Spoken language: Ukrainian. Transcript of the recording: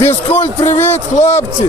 Фізкульт, привіт, хлопці!